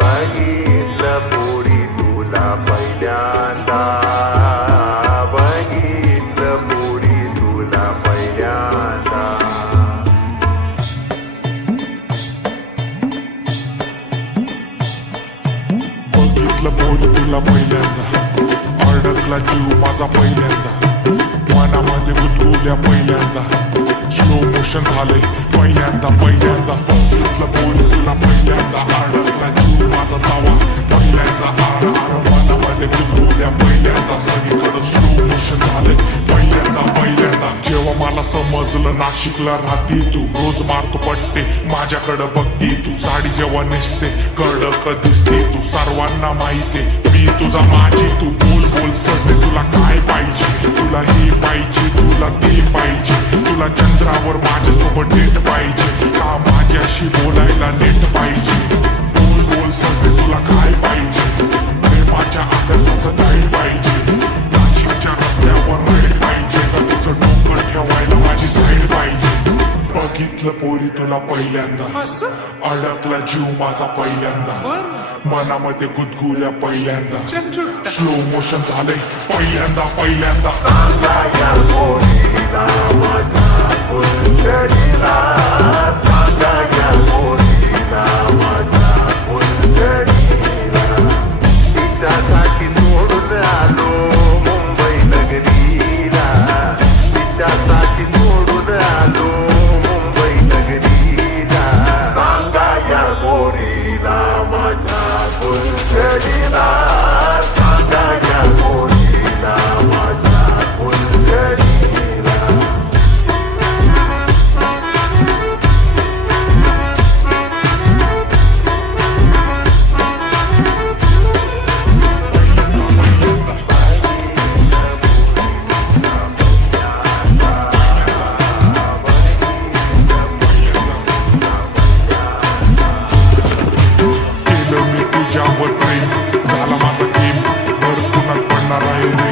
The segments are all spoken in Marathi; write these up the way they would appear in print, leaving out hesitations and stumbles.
बघितलं पोरी तुला पहिल्यांदा, बघितलं पोरी तुला पहिल्यांदा. बघितलं पोरी तुला पहिल्यांदा, अडकला जीव माझा पहिल्यांदा, मनामध्ये गुदगुल्या पहिल्यांदा, स्लो मोशन झालंय पहिल्यांदा. बघितलं पोरी तुला पहिल्यांदा, अडकला जीव माझा तवा पहिल्यांदा. मनामध्ये गुदगुल्या पहिल्यांदा, सगळीकडं स्लो मोशन झालंय पहिल्यांदा. जेव्हा मला समजलं नाशिकला राहते तू, रोज मारतो पट्टे माझ्याकडं बघती तू, साडी जेव्हा नेसते कडक दिसते तू, सर्वांना माहितीये मी तुझा माझी तू. बोल बोल सजते तुला काय पाहिजे, तुला हे पाहिजे तुला ते पाहिजे, तुला चंद्रावर माझ्यासोबत डेट पाहिजे का माझ्याशी बोलायला नेट पाहिजे. बोल बोल सजते तुला काय पाहिजे, प्रेमाच्या अभ्यासाचं काय पाहिजे, नाशिकच्या रस्त्यावर राईड पाहिजे का तुझं डोकं ठेवायला माझी साईड पाहिजे. बघितलं पोरी तुला पहिल्यांदा, अडकला जीव माझा पहिल्यांदा, मनामध्ये गुदगुल्या पहिल्यांदा, स्लो मोशन झालंय पहिल्यांदा. सांगा या पोरीला माझ्या फुलझडीला, सांगा या पोरीला माझ्या फुलझडीला, तिच्यासाठी सोडून आलो मुंबई नगरीला, तिच्यासाठी सोडून आलो मुंबई नगरीला. सांगा या पोरीला माझ्या फुलझडीला, सांगा या पोरीला माझ्या फुलझडीला. केलं मी तुझ्यावर प्रेम, झाला माझा गेम, भर पुन्हा पडणार आहे रे,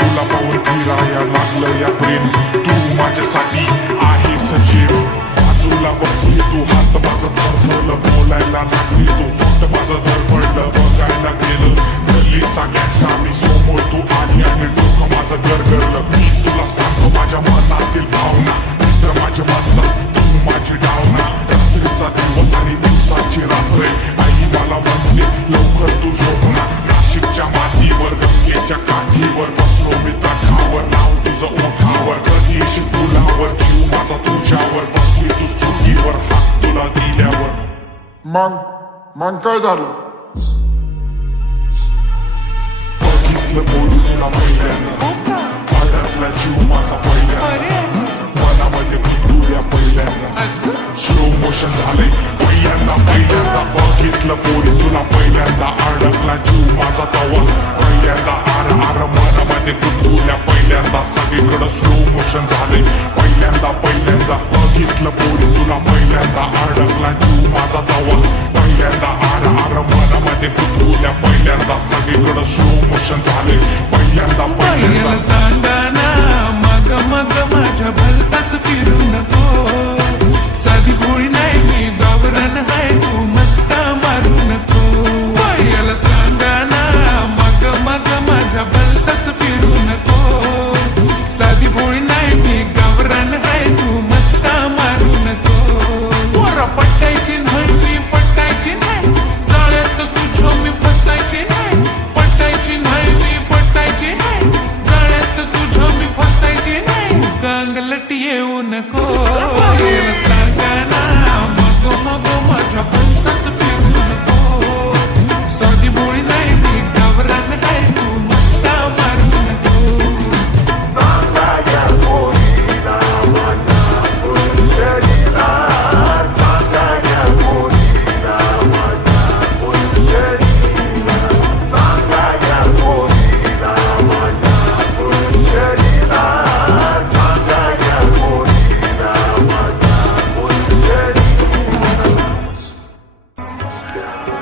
तुला पाहून फिराया लागलं या प्रेम. तू माझ्यासाठी आहे सजीव, बाजूला बसली तू, हात माझं थरथरलं, बोलायला लागली तू, फक्त माझं धडपडलं. बघायला गेलं गल्लीचा गॅसला मी समोर, तू आली आणि डोकं माझं गरगरलं. मी तुला सांगतो माझ्या मनातील भावना, मित्र माझे म्हणतात तू माझी डावना, रात्रीचा दिवस आणि दिवसाची रात्र, आई मला म्हणते लवकर तू शोधना. नाशिकच्या मातीवर गंगेच्या काठीवर बसलो मी तटावर, नाव तुझं ओठावर, कधी येशील पुलावर, जीव माझा तुझ्यावर, बसली तू स्कूटीवर, हात तुला दिल्यावर. मग काय झालं? बघितलं पोरी तुला पहिल्यांदा, अडकला जीव माझा पहिल्यांदा, मनामध्ये गुदगुल्या पहिल्यांदा, स्लो मोशन झालंय पहिल्यांदा. बघितलं पोरी तुला पहिल्यांदा, अडकला जीव माझा तवा पहिल्यांदा. मनामध्ये गुदगुल्या पहिल्यांदा, सगळीकडं स्लो मोशन झालंय पहिल्यांदा. बघितलं पोरी तुला पहिल्यांदा, अडकला जीव माझा तवा पहिल्यांदा. मनामध्ये गुदगुल्या पहिल्यांदा, सगळीकडं स्लो मोशन झालंय पहिल्यांदा. सांगा ना मग मग माझ्या भलताच फिरू नको, साधी भोळी नाही मी गावरान हाय, तू मस्का मारू नको. बायाला सांगा ना मग मग माझ्या भलताच फिरू नको, साधी भोळी नाही मी गावरान हाय, तू मस्का मारू नको. पोरा पटायची नाही मी पटायची नाही, जाळ्यात तुझ्या मी फसायची नाही, पटायची नाही मी पटायची नाही, जाळ्यात तुझ्या मी फसायची नाही. गांगलट येऊ नको, याला सांगा ना मग मग माझ्या भलताच फिरू नको, साधी भोळी नाही मी गावरान हाय, तू मस्का मारू नको. सांगा या पोरीला माझ्या फुलझडीला, सांगा या पोरीला माझ्या फुलझडीला, सांगा या पोरीला माझ्या फुलझडीला, सांगा या पोरीला माया